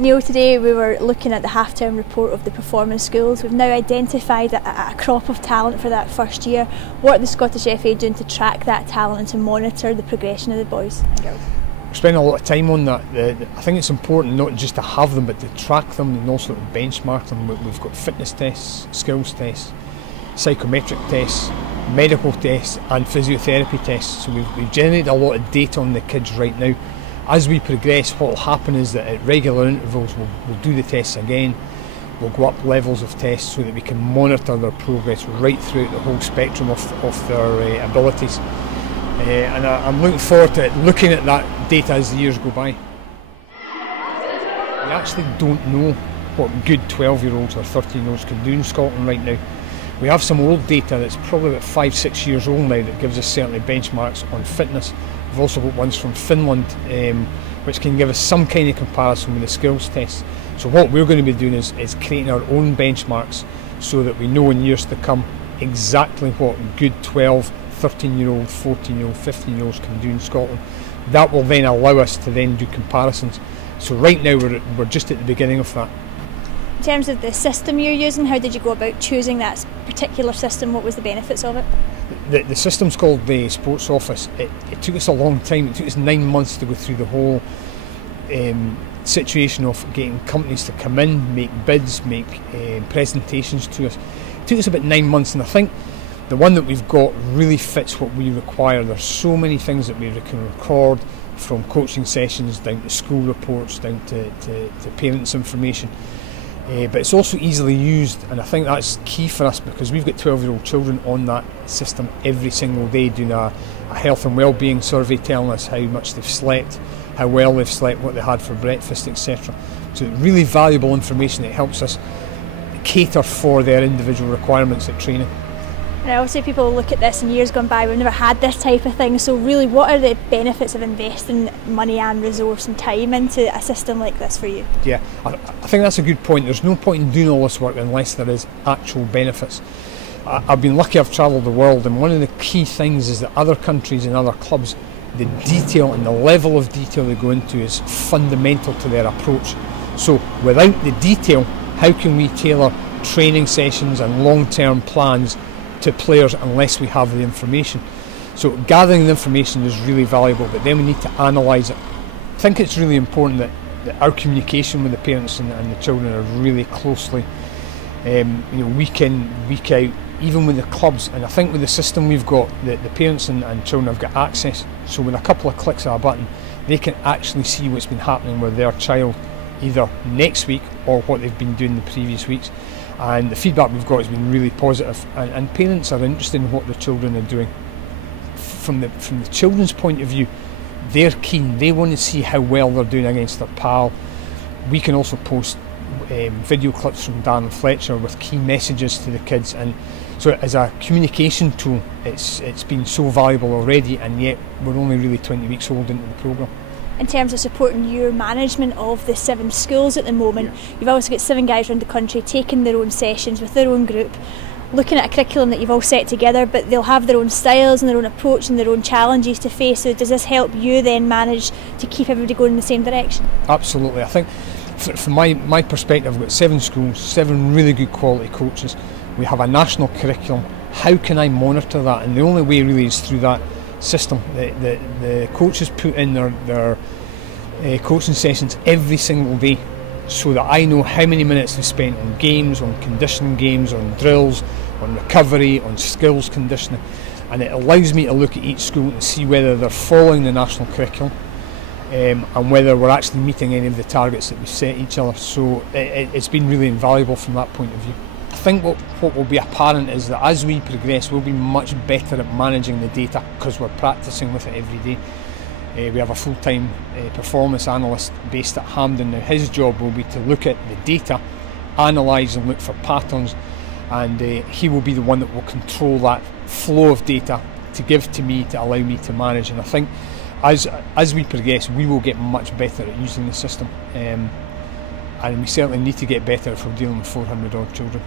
Neil, today we were looking at the half-term report of the performance schools. We've now identified a crop of talent for that first year. What are the Scottish FA doing to track that talent and to monitor the progression of the boys and girls? We're spending a lot of time on that. I think it's important not just to have them but to track them and also to benchmark them. We've got fitness tests, skills tests, psychometric tests, medical tests and physiotherapy tests. So we've generated a lot of data on the kids right now. As we progress, what will happen is that at regular intervals we'll do the tests again. We'll go up levels of tests so that we can monitor their progress right throughout the whole spectrum of their abilities. And I'm looking forward to looking at that data as the years go by. We actually don't know what good 12-year-olds or 13-year-olds can do in Scotland right now. We have some old data that's probably about 5-6 years old now that gives us certainly benchmarks on fitness. We've also got ones from Finland which can give us some kind of comparison with the skills tests. So what we're going to be doing is creating our own benchmarks so that we know in years to come exactly what good 12, 13-year-old, 14-year-old, 15-year-olds can do in Scotland. That will then allow us to then do comparisons. So right now we're just at the beginning of that. In terms of the system you're using, how did you go about choosing that particular system? What was the benefits of it? The system's called the Sports Office. It took us a long time. It took us 9 months to go through the whole situation of getting companies to come in, make bids, make presentations to us. It took us about 9 months, and I think the one that we've got really fits what we require. There's so many things that we can record, from coaching sessions down to school reports, down to parents' information. But it's also easily used, and I think that's key for us because we've got 12-year-old children on that system every single day doing a health and well-being survey telling us how much they've slept, how well they've slept, what they had for breakfast, etc. So really valuable information that helps us cater for their individual requirements at training. And obviously people look at this in years gone by, we've never had this type of thing, so really what are the benefits of investing money and resource and time into a system like this for you? Yeah, I think that's a good point. There's no point in doing all this work unless there is actual benefits. I've been lucky, I've travelled the world, and one of the key things is that other countries and other clubs, the detail and the level of detail they go into is fundamental to their approach. So without the detail, how can we tailor training sessions and long-term plans to players unless we have the information? So gathering the information is really valuable, but then we need to analyse it. I think it's really important that our communication with the parents and the children are really closely, week in, week out, even with the clubs. And I think with the system we've got, the parents and children have got access, so with a couple of clicks of a button they can actually see what's been happening with their child either next week or what they've been doing the previous weeks. And the feedback we've got has been really positive, and parents are interested in what their children are doing. From the children's point of view, they're keen, they want to see how well they're doing against their pal. We can also post video clips from Darren Fletcher with key messages to the kids, and so as a communication tool it's been so valuable already, and yet we're only really 20 weeks old into the programme. In terms of supporting your management of the 7 schools at the moment, you've also got 7 guys around the country taking their own sessions with their own group, looking at a curriculum that you've all set together, but they'll have their own styles and their own approach and their own challenges to face. So does this help you then manage to keep everybody going in the same direction? Absolutely. I think from my perspective, I've got 7 schools, 7 really good quality coaches. We have a national curriculum. How can I monitor that? And the only way really is through that system. The coaches put in their coaching sessions every single day, so that I know how many minutes they've spent on games, on conditioning games, on drills, on recovery, on skills conditioning, and it allows me to look at each school and see whether they're following the national curriculum and whether we're actually meeting any of the targets that we've set each other. So it's been really invaluable from that point of view. I think what will be apparent is that as we progress we'll be much better at managing the data because we're practicing with it every day. We have a full-time performance analyst based at Hampden. Now his job will be to look at the data, analyse and look for patterns, and he will be the one that will control that flow of data to give to me to allow me to manage. And I think as we progress we will get much better at using the system, and we certainly need to get better if we're dealing with 400 odd children.